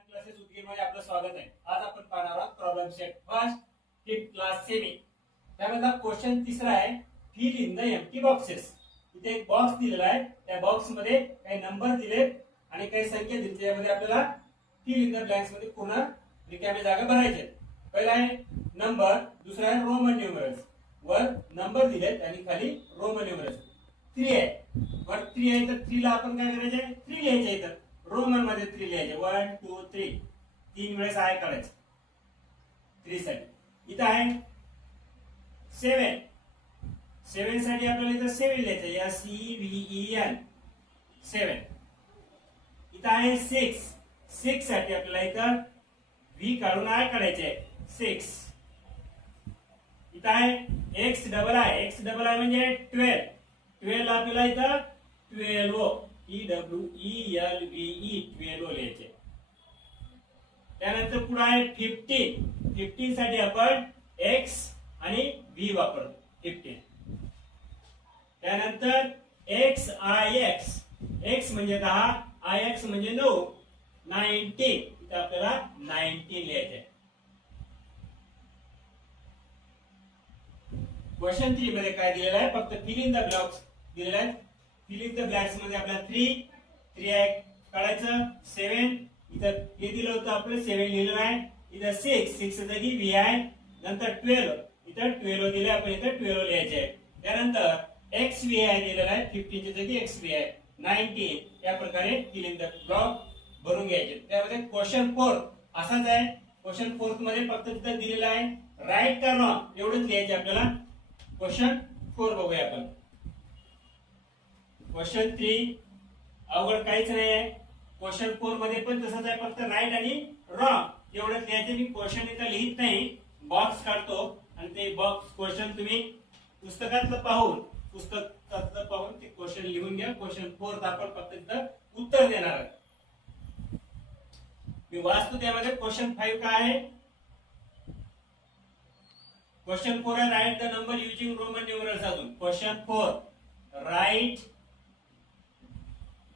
Classes Udgir मध्ये आपलं स्वागत आहे. आज आपण पाहणार आहोत problem set first fifth class semi. त्यामधला क्वेश्चन तिसरा आहे fill in the empty boxes. इथे एक बॉक्स दिलेला आहे, त्या बॉक्स मध्ये काही नंबर दिले आणि काही संख्या दिली. त्यामध्ये आपल्याला फिल इन द ब्लँक्स मध्ये पूर्ण रिकामी जागा भरायची. पहिला आहे नंबर, दुसरा आहे रोमन न्यूमरल्स. वर नंबर दिलेत आणि खाली रोमन न्यूमरल्स. 3 आहे, वर 3 आहे तर 3 ला आपण काय करायचे, 3 लिहायचे. इथं रोमन मध्ये 3 लिहायचे. 1 2 3 तीन वेळेस आय काढायचे 3 साठी. इथं आहे 7. 7 साठी आपल्याला इथं 7 लिहायचं, SEVEN 7. इथं आहे 6. 6 साठी आपल्याला इथं V काढून आय काढायचे 6. इथं आहे X डबल आहे. X डबल आहे म्हणजे 12. 12 आपल्याला इथं 12 EWELVE 12 लिहायचे. त्यानंतर पुढे आहे 15. 15 साठी आपण X आणि V वापरतो 15. त्यानंतर XIX. X म्हणजे 10, IX म्हणजे 9. 19 इथं आपल्याला 19 लिहायचे. क्वेश्चन 3 मध्ये काय दिलेलं आहे, फक्त फिल इन द ब्लॉक्स दिलेला आहे. फिल इन द ब्लँक्स मध्ये आपल्याला 3 आहे काढायचं. 7 इथं हे दिलं होतं, आपलं 7 लिहिलेलं आहे. इथं 6 जागी V आहे. नंतर 12 इथं 12 दिले, आपण इथं 12 लिहायचे. त्यानंतर XV आहे दिलेला आहे, 15 च्या जागी XV आहे 19. या प्रकारे फिल इन द ब्लॉक भरून घ्यायचे. त्यामध्ये क्वेश्चन 4 असाच आहे. क्वेश्चन 4 मध्ये फक्त तिथं दिलेलं आहे राईट का रॉंग एवढंच लिहायचे आपल्याला. क्वेश्चन 4 बघूया आपण. क्वेश्चन 3 अवघड काहीच नाही आहे. क्वेश्चन 4 मध्ये पण तसंच आहे, फक्त राईट आणि रॉंग एवढंच लिहायचं. मी क्वेश्चन इथं लिहित नाही, बॉक्स काढतो आणि ते बॉक्स क्वेश्चन तुम्ही पुस्तकातलं पाहून ते क्वेश्चन लिहून घ्या. क्वेश्चन 4 आपण फक्त इथं उत्तर देणार आहे. मी वाचतो त्यामध्ये. क्वेश्चन 5 काय आहे, क्वेश्चन 4 आहे write the number using Roman numerals. अजून question 4 write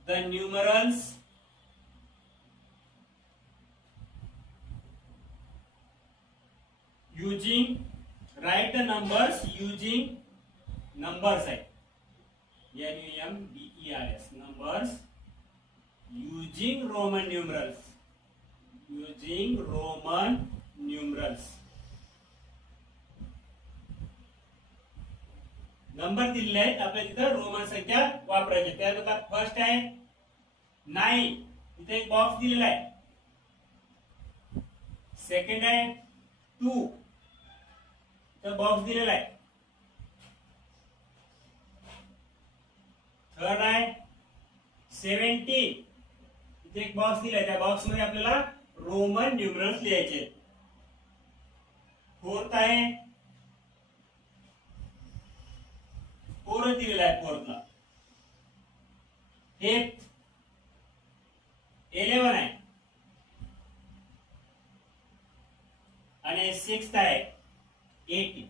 the numerals using, write the numbers using, numbers है NUMBERS, numbers using Roman numerals, using Roman numerals. Number दिलेले आहेत, आपल्याला तिथं रोमन संख्या वापरायची. त्यानंतर फर्स्ट आहे 9, इथे एक बॉक्स दिलेला आहे. सेकंड आहे 2, तर बॉक्स दिलेला आहे. थर्ड आहे 17, इथे एक बॉक्स दिलाय, त्या बॉक्स मध्ये आपल्याला रोमन न्यूमरल्स लिहायचे. फोर्थ आहे 4 दिलेला आहे फोर्थला. फिफ्थ 11 आहे आणि सिक्स्थ आहे 18.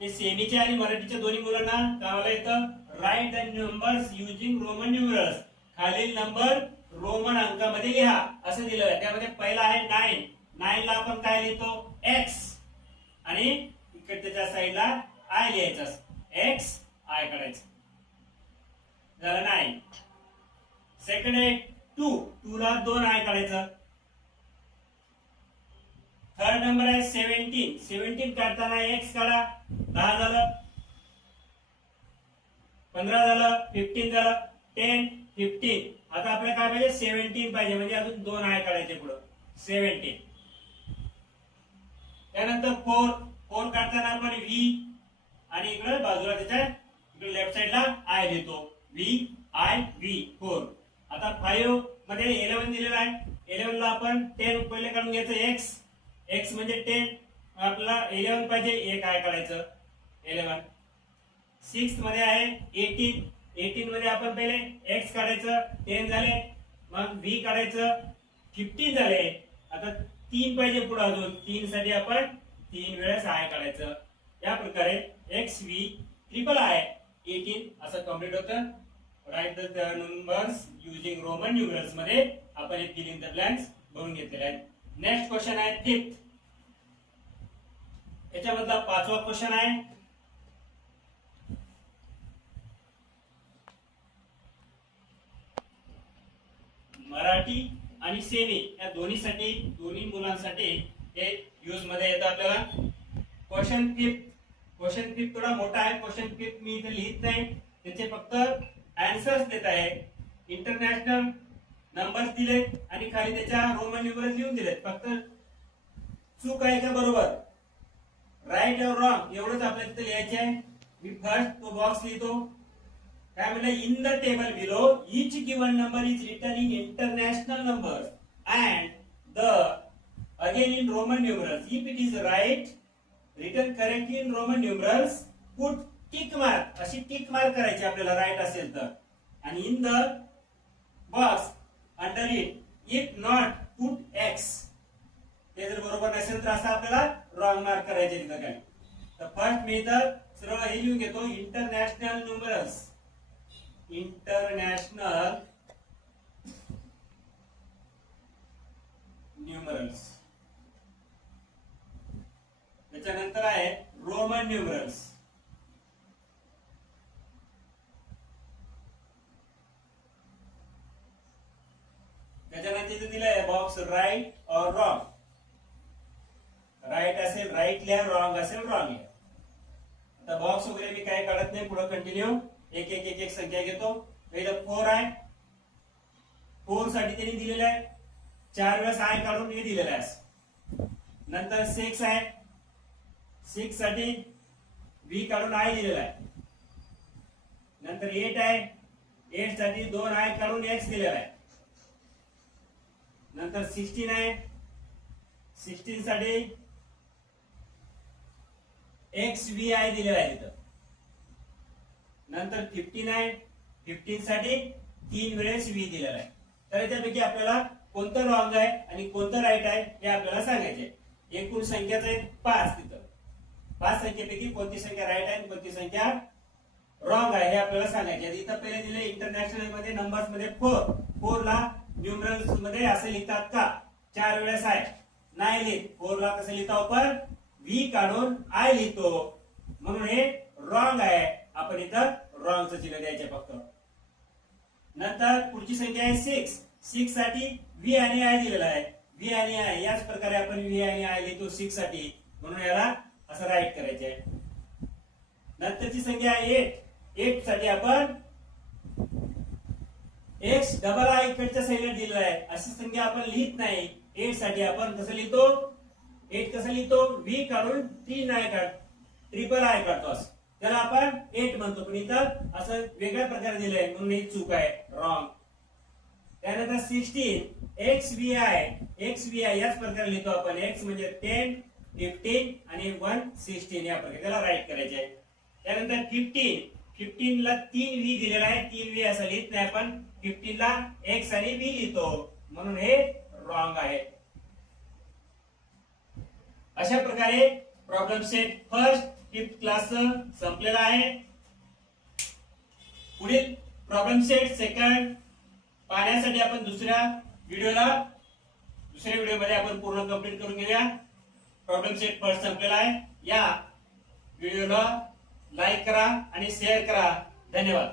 हे सेमीच्या आणि मराठीच्या दोन्ही मुलांना गावाला येतं write the numbers using Roman numerals. खालील नंबर रोमन अंकामध्ये लिहा असं दिलेलं आहे. त्यामध्ये पहिला आहे 9. 9 ला आपण काय लिहितो, X आणि इकडच्या साईडला I लिहायचा. X I काढायचं, झालं 9. सेकंड आहे 2 ला 2 I काढायचं. थर्ड नंबर आहे 17 काढताना X काढा, 10 झालं. 15 झालं, 15 झालं, 10 15. आता आपल्याला काय पाहिजे, 17 पाहिजे, म्हणजे अजून 2 I काढायचे पुढे 17. त्यानंतर 4 काढताना आपण V आणि इकडे बाजूला त्याच्या इकडे लेफ्ट साइडला I देतो, V 4. आता 5 मध्ये 11 दिलेला आहे. 11 ला आपण 10 पहिले काढून घ्यायचं. X म्हणजे 10, आपल्याला 11 पाहिजे, एक I काढायचं 11. 6 मध्ये आहे 18 मध्ये आपण पहिले X काढायचं, 10 झाले, मग V काढायचं, 15 झाले. आता 3 पाहिजे पुढे, अजून 3 साठी आपण 3 वेळेस I काढायचं. या प्रकारे XV ट्रिपल I 18 असं कंप्लीट होतं write the numbers using Roman numerals मध्ये आपण हे फिल इन द ब्लँक्स भरून घेतलेले आहेत. नेक्स्ट क्वेश्चन आहे फिफ्थ. याच्यामधला पाचवा क्वेश्चन आहे मराठी आणि सेमी या दोन्हीसाठी दोन्ही मुलांसाठी हे यूज मध्ये येतं आपल्याला. क्वेश्चन फिफ्थ थोडा मोठा आहे. क्वेश्चन फिफ्थ मी इथे लिहित नाही, त्याचे फक्त आन्सर्स देत आहे. इंटरनॅशनल नंबर्स दिले आणि खाली त्याच्या रोमन न्यूमरल्स लिहून दिलेत. फक्त चूक आहे का बरोबर, राईट और रॉंग एवढंच आपल्याला तिथे लिहायचे आहे. मी फर्स्ट तो बॉक्स लिहितो. काय म्हणलं, in the table below each given number is written in international numbers and the again in Roman numerals. If it is right written correctly in Roman numerals put tick mark. अशी tick mark करायची आपल्याला right असेल तर. आणि in the box under it if not put X. ते जर बरोबर नसेल तर असं आपल्याला रॉंग मार्क करायचे तिथं काय. तर फर्स्ट मी इथं सरळ हे लिहून घेतो, इंटरनॅशनल न्यूमरल्स. International numerals. त्याच्यानंतर आहे रोमन न्यूमरल्स. त्याच्यानंतर इथे दिलंय बॉक्स राईट और रॉंग. राईट असेल राईट लिहा, रॉंग असेल रॉंग लिहा. आता बॉक्स वगैरे मी काय काढत नाही, पुढे कंटिन्यू एक एक एक एक संख्या घेतो. इथं 4 आहे. 4 साठी त्यांनी दिलेलं आहे 4 वेळेस आय काढून हे दिलेलं आहे. नंतर 6 आहे. 6 साठी व्ही काढून आय दिलेला आहे. नंतर 8 आहे. 8 साठी 2 आय काढून एक्स दिलेला आहे. नंतर 16 आहे. 16 साठी एक्स व्ही आय दिलेला आहे तिथं. नंतर 15 आहे. 15 साठी 3 वेळेस व्ही दिलेला आहे. तर याच्यापैकी आपल्याला कोणतं रॉंग आहे आणि कोणतं राईट आहे हे आपल्याला सांगायचे. एकूण संख्याच आहे 5 तिथं. 5 संख्येपैकी कोणती संख्या राईट आहे आणि कोणती संख्या रॉंग आहे हे आपल्याला सांगायचे. इथं पहिले दिले इंटरनॅशनल मध्ये नंबर्स मध्ये 4 ला न्यूमरल्स मध्ये असे लिहितात का 4 वेळेस आहे नाही लिहित. 4 ला कसं लिहितो आपण, व्ही काढून आय लिहितो, म्हणून हे रॉंग आहे. आपण इथं रॉंगचं चिन्ह द्यायचे फक्त. नंतर पुढची संख्या आहे 6. 6 साठी व्ही आणि आय दिलेला आहे. व्ही आणि आय याच प्रकारे आपण व्ही आणि आय लिहितो 6 साठी, म्हणून याला असं राईट करायचे. नंतरची संख्या आहे 8. 8 साठी आपण एक्स डबल आय इकडच्या साईडला दिलेला आहे. अशी संख्या आपण लिहित नाही. 8 साठी आपण कसं लिहितो, 8 कसं लिहितो, व्ही काढून 3 आय काढ ट्रिपल आय काढतो, त्याला आपण 8 म्हणतो. पण इथं असं वेगळ्या प्रकारे दिलंय म्हणून ही चूक आहे, रॉंग. त्यानंतर 16 एक्स व्ही आय याच प्रकारे लिहितो आपण. एक्स म्हणजे 10, 15 आणि 1 16 या प्रकारे त्याला राईट करायचे आहे. त्यानंतर 15 ला 3 व्ही दिलेला आहे. 3 व्ही असं लिहित नाही आपण. 15 ला एक्स आणि व्ही लिहितो, म्हणून हे रॉंग आहे. अशा प्रकारे problem set first 5th class संपलेला आहे. पुढील प्रॉब्लेम सेट सेकंड पाहण्यासाठी आपण दुसऱ्या व्हिडिओमध्ये आपण पूर्ण कंप्लीट करून घेऊया. प्रॉब्लेम सेट फर्स्ट संपलेला आहे. या व्हिडिओला लाईक करा आणि शेअर करा. धन्यवाद.